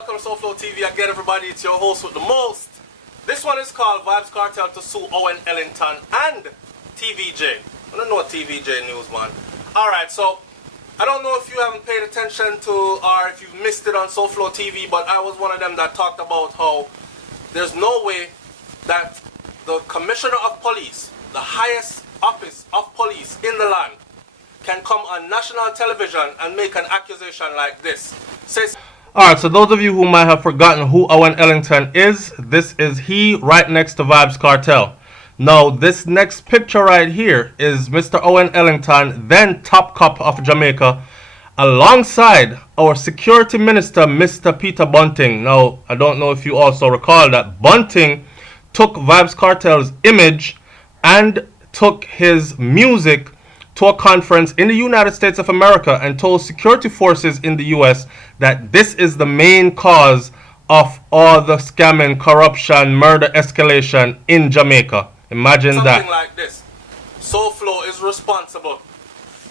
Welcome to SouFLoTV again, everybody. It's your host with the most. This one is called Vybz Kartel to sue Owen Ellington and TVJ. I don't know what TVJ news, man. Alright, so I don't know if you haven't paid attention to or if you've missed it on SouFLoTV, but I was one of them that talked about how there's no way that the Commissioner of Police, the highest office of police in the land, can come on national television and make an accusation like this. Alright, so those of you who might have forgotten who Owen Ellington is, this is he right next to Vybz Kartel. Now, this next picture right here is Mr. Owen Ellington, then top cop of Jamaica, alongside our security minister, Mr. Peter Bunting. Now, I don't know if you also recall that Bunting took Vybz Kartel's image and took his music to a conference in the United States of America and told security forces in the US that this is the main cause of all the scamming, corruption, murder escalation in Jamaica. Imagine something that. Something like this. SouFLo is responsible.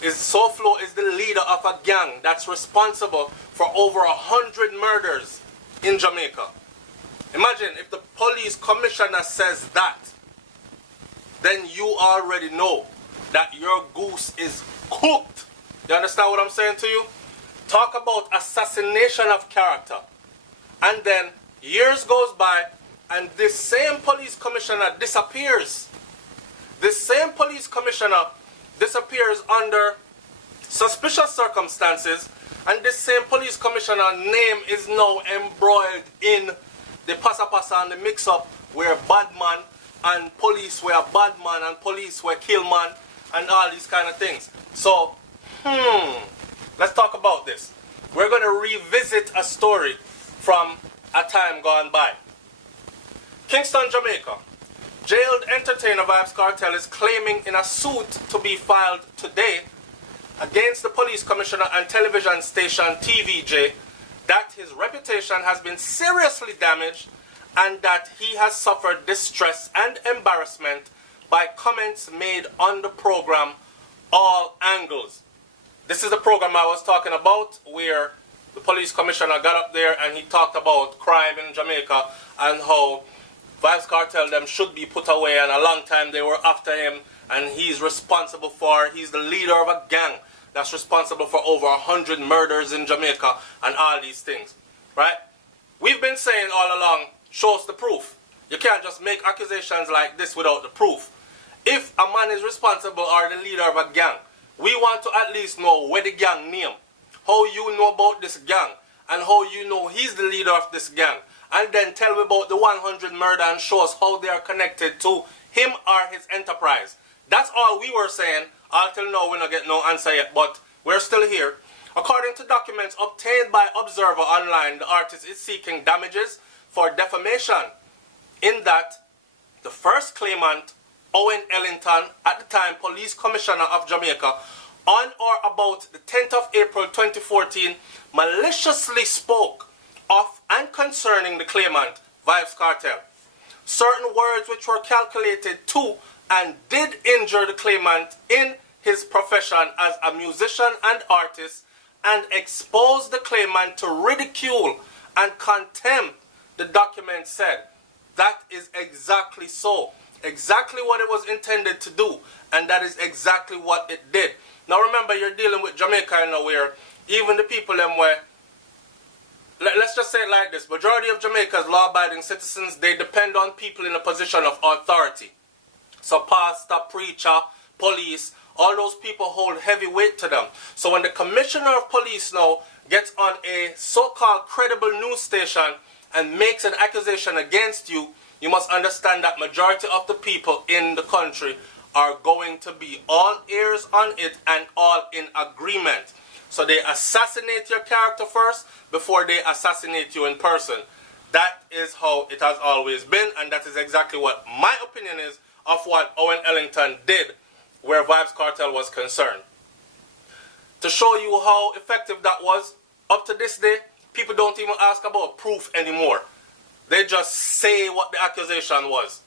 SouFLo is the leader of a gang that's responsible for over 100 murders in Jamaica. Imagine if the police commissioner says that, then you already know that your goose is cooked. You understand what I'm saying to you? Talk about assassination of character. And then years goes by and this same police commissioner disappears. This same police commissioner disappears under suspicious circumstances, and this same police commissioner name is now embroiled in the pasa and the mix-up where bad man and police were bad man and police were kill man and all these kind of things. So, let's talk about this. We're going to revisit a story from a time gone by. Kingston, Jamaica. Jailed entertainer Vybz Kartel is claiming in a suit to be filed today against the police commissioner and television station TVJ that his reputation has been seriously damaged and that he has suffered distress and embarrassment by comments made on the program All Angles. This is the program I was talking about where the police commissioner got up there and he talked about crime in Jamaica and how Vybz Kartel them should be put away, and a long time they were after him, and he's the leader of a gang that's responsible for over 100 murders in Jamaica and all these things, right? We've been saying all along, show us the proof. You can't just make accusations like this without the proof. If a man is responsible or the leader of a gang, we want to at least know where the gang name, how you know about this gang, and how you know he's the leader of this gang. And then tell me about the 100 murder and show us how they are connected to him or his enterprise. That's all we were saying. Until now, we don't get no answer yet, but we're still here. According to documents obtained by Observer Online, the artist is seeking damages for defamation, in that the first claimant, Owen Ellington, at the time Police Commissioner of Jamaica, on or about the 10th of April 2014, maliciously spoke of and concerning the claimant, Vybz Kartel. Certain words which were calculated to and did injure the claimant in his profession as a musician and artist, and exposed the claimant to ridicule and contempt, the document said. That is exactly so. Exactly what it was intended to do, and that is exactly what it did. Now remember, you're dealing with Jamaica, where even the people them were, let's just say it like this, majority of Jamaica's law-abiding citizens, they depend on people in a position of authority. So pastor, preacher, police, all those people hold heavy weight to them. So when the commissioner of police now gets on a so-called credible news station and makes an accusation against you, you must understand that majority of the people in the country are going to be all ears on it and all in agreement. So they assassinate your character first before they assassinate you in person. That is how it has always been, and that is exactly what my opinion is of what Owen Ellington did where Vybz Kartel was concerned. To show you how effective that was, up to this day, people don't even ask about proof anymore. They just say what the accusation was.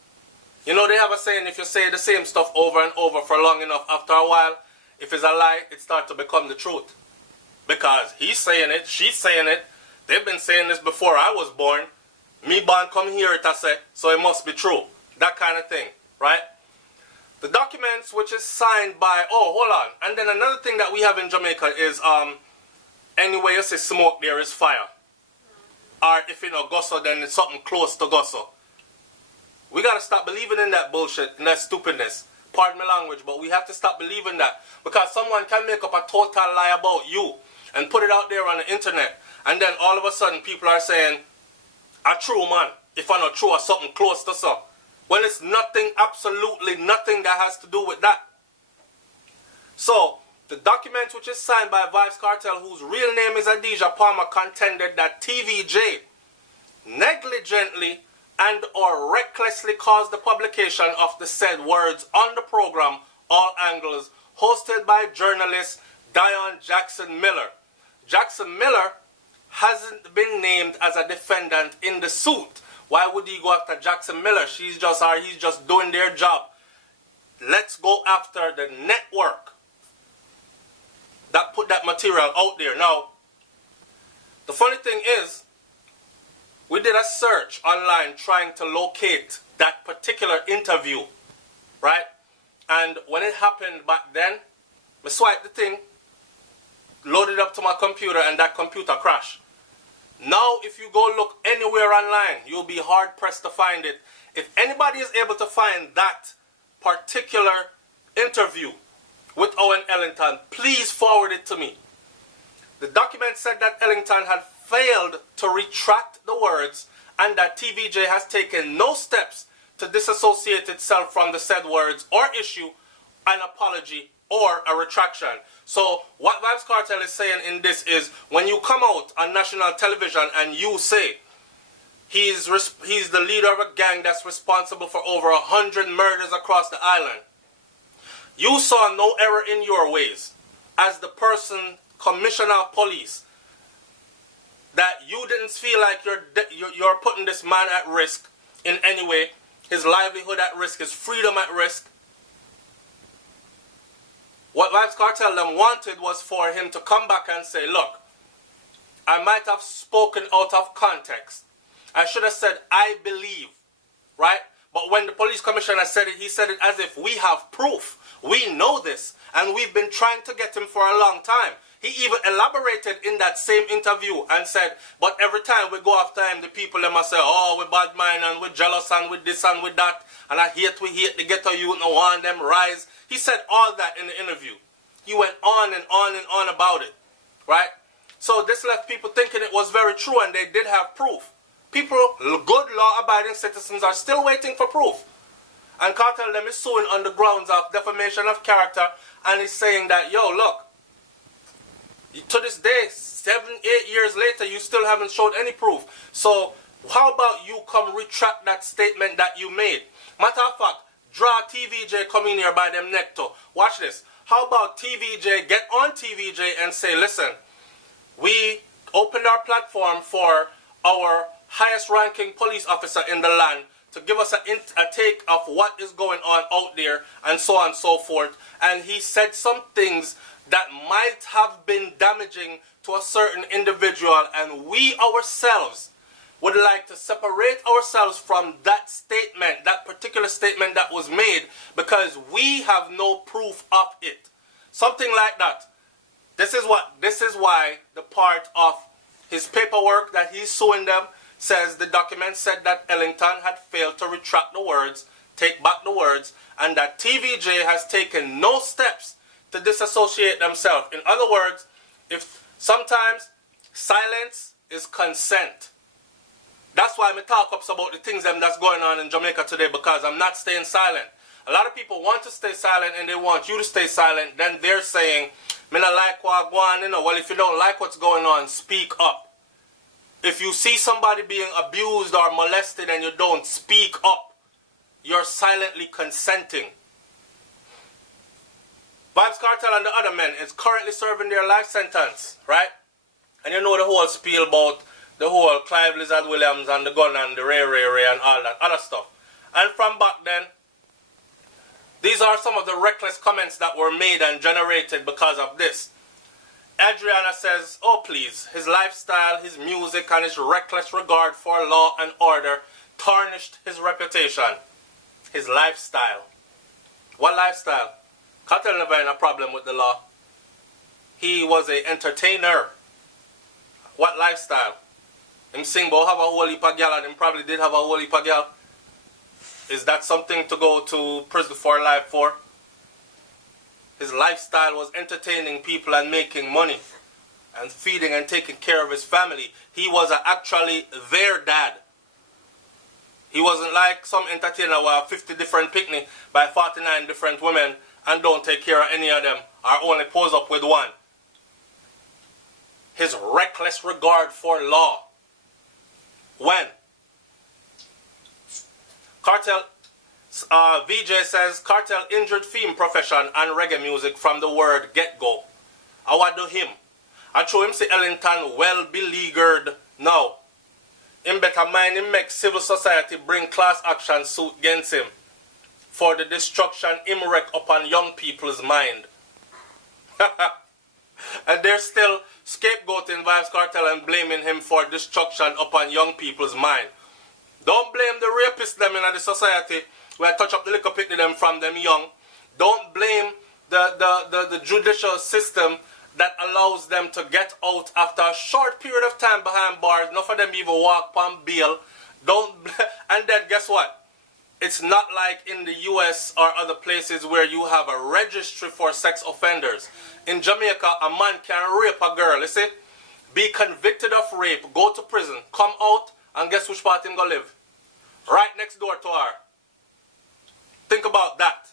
You know, they have a saying, if you say the same stuff over and over for long enough, after a while, if it's a lie, it starts to become the truth. Because he's saying it, she's saying it, they've been saying this before I was born. Me born come here, it I say, so it must be true. That kind of thing, right? The documents which is signed by, oh, hold on. And then another thing that we have in Jamaica is, anywhere you see smoke, there is fire. Or if you know gosso, then it's something close to gosso. We got to stop believing in that bullshit and that stupidness. Pardon my language, but we have to stop believing that. Because someone can make up a total lie about you and put it out there on the internet. And then all of a sudden people are saying, a true man, if I'm not true or something close to so. When it's nothing, absolutely nothing that has to do with that. So, the document which is signed by Vybz Kartel, whose real name is Adidja Palmer, contended that TVJ negligently and or recklessly caused the publication of the said words on the program All Angles, hosted by journalist Dion Jackson Miller. Jackson Miller hasn't been named as a defendant in the suit. Why would he go after Jackson Miller? He's just doing their job. Let's go after the network that put that material out there. Now, the funny thing is, we did a search online trying to locate that particular interview, right? And when it happened back then, I swiped the thing, loaded up to my computer, and that computer crashed. Now, if you go look anywhere online, you'll be hard-pressed to find it. If anybody is able to find that particular interview with Owen Ellington, please forward it to me. The document said that Ellington had failed to retract the words and that TVJ has taken no steps to disassociate itself from the said words or issue an apology or a retraction. So what Vybz Kartel is saying in this is, when you come out on national television and you say he's the leader of a gang that's responsible for over 100 murders across the island, you saw no error in your ways as the person, commissioner of police, that you didn't feel like you're putting this man at risk in any way, his livelihood at risk, his freedom at risk. What Vybz Kartel them wanted was for him to come back and say, look, I might have spoken out of context. I should have said, I believe, right? But when the police commissioner said it, he said it as if we have proof. We know this, and we've been trying to get him for a long time. He even elaborated in that same interview and said, but every time we go after him, the people them must say, oh, we bad mind and we jealous and with this and with that, and we hate the ghetto youth, no one them rise. He said all that in the interview. He went on and on and on about it, right? So this left people thinking it was very true, and they did have proof. People, good law-abiding citizens, are still waiting for proof. And Kartel them is suing on the grounds of defamation of character, and he's saying that, yo, look, to this day, 7, 8 years later, you still haven't showed any proof. So how about you come retract that statement that you made? Matter of fact, draw TVJ come in here by them neck to. Watch this. How about TVJ, get on TVJ and say, listen, we opened our platform for our highest ranking police officer in the land to give us a take of what is going on out there and so on and so forth. And he said some things that might have been damaging to a certain individual, and we ourselves would like to separate ourselves from that statement, that particular statement that was made, because we have no proof of it. Something like that. This is why the part of his paperwork that he's suing them says the document said that Ellington had failed to retract the words, take back the words, and that TVJ has taken no steps to disassociate themselves. In other words, if sometimes silence is consent. That's why I talk up about the things that's going on in Jamaica today, because I'm not staying silent. A lot of people want to stay silent and they want you to stay silent. Then they're saying, me not like what going on, you know. Well, if you don't like what's going on, speak up. If you see somebody being abused or molested and you don't speak up, you're silently consenting. Vybz Kartel and the other men is currently serving their life sentence, right? And you know the whole spiel about the whole Clive Lizard Williams and the gun and the Ray and all that other stuff. And from back then, these are some of the reckless comments that were made and generated because of this. Adriana says, oh please, his lifestyle, his music, and his reckless regard for law and order tarnished his reputation. His lifestyle. What lifestyle? Kartel never had a problem with the law. He was an entertainer. What lifestyle? Him sing about have a whole heap of gal, and him probably did have a whole heap of gal. Is that something to go to prison for life for? His lifestyle was entertaining people and making money and feeding and taking care of his family. He was actually their dad. He wasn't like some entertainer who have 50 different picnic by 49 different women and don't take care of any of them or only pose up with one. His reckless regard for law. When? Kartel, VJ says, Kartel injured film profession and reggae music from the word get-go. I want to him. I show him say Ellington well beleaguered now. Him better mind him make civil society bring class action suit against him for the destruction him wreak upon young people's mind. And they're still scapegoating Vybz Kartel and blaming him for destruction upon young people's mind. Don't blame the rapists them in the society where touch up the liquor pick them from them young. Don't blame the judicial system that allows them to get out after a short period of time behind bars. None of them even walk on bail. And then guess what? It's not like in the US or other places where you have a registry for sex offenders. In Jamaica, a man can rape a girl, you see? Be convicted of rape, go to prison, come out, and guess which part him gonna live? Right next door to her. Think about that.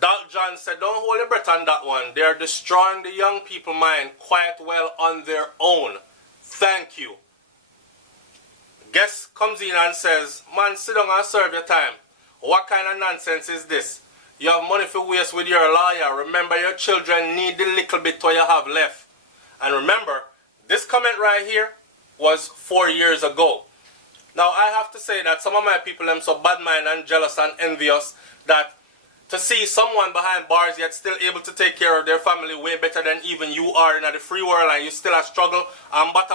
Dal John said, don't hold your breath on that one. They are destroying the young people's mind quite well on their own. Thank you. Guest comes in and says, man, sit down and serve your time. What kind of nonsense is this? You have money for waste with your lawyer. Remember, your children need the little bit what you have left. And remember, this comment right here was 4 years ago. Now, I have to say that some of my people are so bad-minded and jealous and envious that to see someone behind bars yet still able to take care of their family way better than even you are in the free world and you still have struggle and bata,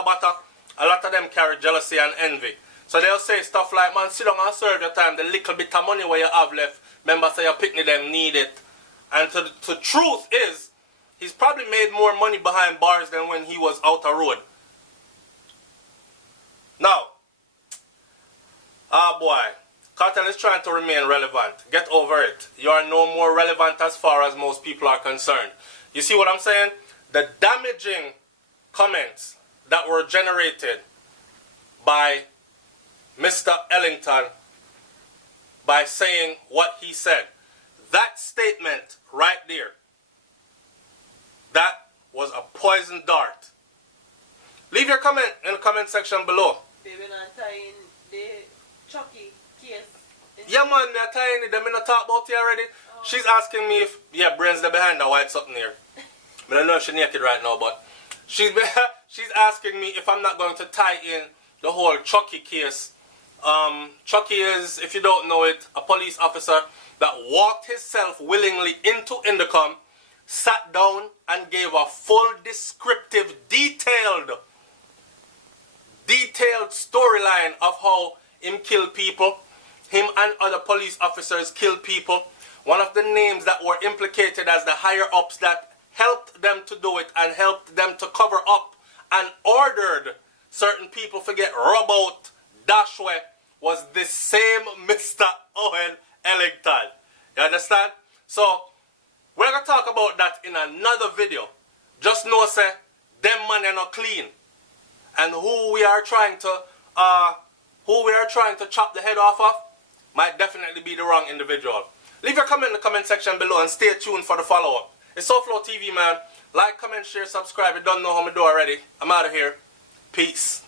a lot of them carry jealousy and envy. So they'll say stuff like, man, sit down and serve your time, the little bit of money where you have left, remember say your picnic them need it. And the truth is, he's probably made more money behind bars than when he was out the road. Now, boy, Kartel is trying to remain relevant. Get over it. You are no more relevant as far as most people are concerned. You see what I'm saying? The damaging comments that were generated by Mr. Ellington by saying what he said. That statement right there, that was a poison dart. Leave your comment in the comment section below. They will not tie in the Chuckie case. Yeah man, me are tying it. Them not talk about it already. Oh. She's asking me if, yeah, Brains the behind her, white something here. I don't know if she's naked right now, but she's asking me if I'm not going to tie in the whole Chuckie case. Chuckie is, if you don't know it, a police officer that walked himself willingly into Indicom, sat down and gave a full descriptive, detailed storyline of how him kill people, him and other police officers kill people. One of the names that were implicated as the higher ups that helped them to do it and helped them to cover up and ordered certain people to get robbed out Dashway was the same Mr. Owen Ellington. You understand? So, we're going to talk about that in another video. Just know, say, them man are not clean. And who we are trying to chop the head off of might definitely be the wrong individual. Leave your comment in the comment section below and stay tuned for the follow-up. It's SouFLoTV, man. Like, comment, share, subscribe. You don't know how I do already. I'm out of here. Peace.